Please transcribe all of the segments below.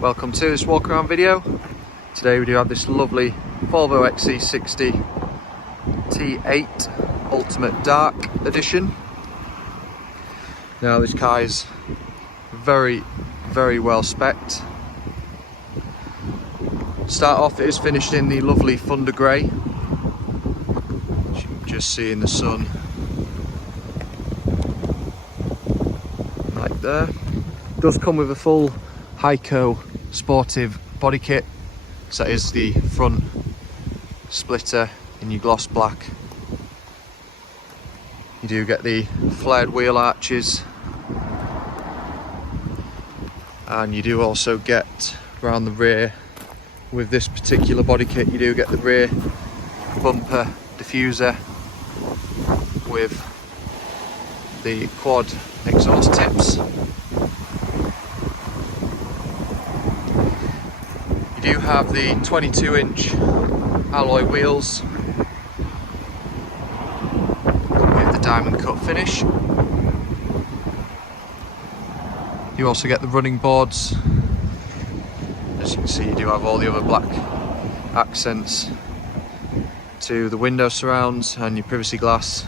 Welcome to this walk around video. Today we do have this lovely Volvo XC60 T8 Ultimate Dark edition. Now this car is very well spec'd. Start off, it is finished in the lovely Thunder Grey, which you can just see in the sun like there. It does come with a full Heico Sportiv body kit, so that is the front splitter in your gloss black. You do get the flared wheel arches, and you do also get around the rear with this particular body kit, you do get the rear bumper diffuser with the quad exhaust tips. You do have the 22-inch alloy wheels with the diamond cut finish. You also get the running boards. As you can see, you do have all the other black accents to the window surrounds and your privacy glass.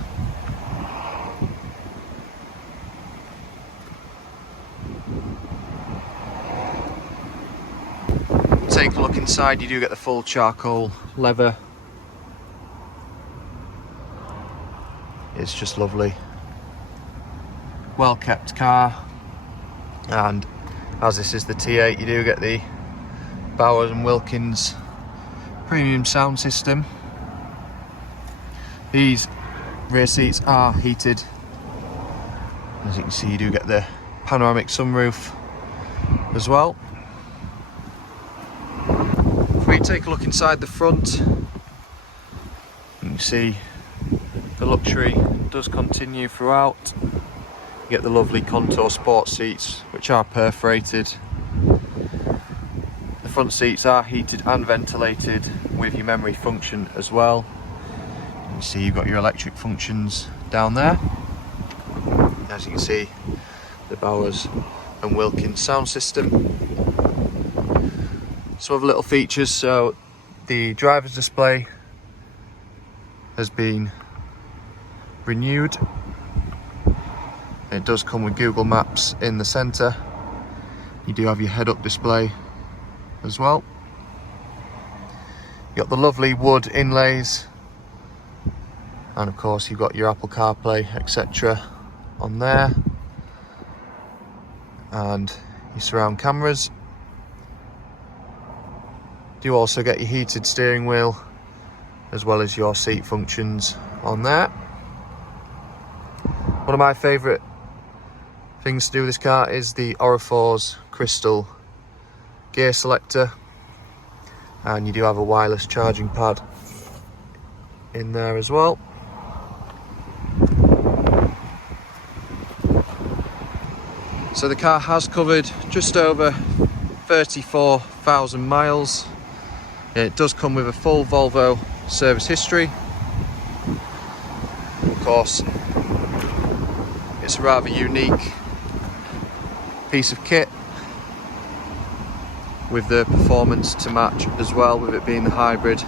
Take a look inside, you do get the full charcoal leather. It's just lovely. Well kept car, and as this is the T8, you do get the Bowers and Wilkins premium sound system. These rear seats are heated. As you can see, you do get the panoramic sunroof as well. If we take a look inside the front, you can see the luxury does continue throughout. You get the lovely contour sport seats, which are perforated. The front seats are heated and ventilated with your memory function as well. You can see you've got your electric functions down there. As you can see, the Bowers and Wilkins sound system. Some other little features, so the driver's display has been renewed. It does come with Google Maps in the centre. You do have your head-up display as well. You've got the lovely wood inlays, and of course you've got your Apple CarPlay etc. on there, and your surround cameras. You also get your heated steering wheel as well as your seat functions on there. One of my favourite things to do with this car is the Orrefors crystal gear selector, and you do have a wireless charging pad in there as well. So the car has covered just over 34,000 miles. It does come with a full Volvo service history. Of course, it's a rather unique piece of kit with the performance to match as well, with it being the hybrid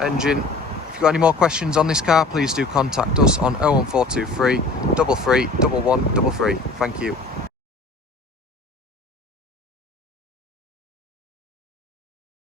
engine. If you've got any more questions on this car, please do contact us on 01423 33 1133. Thank you.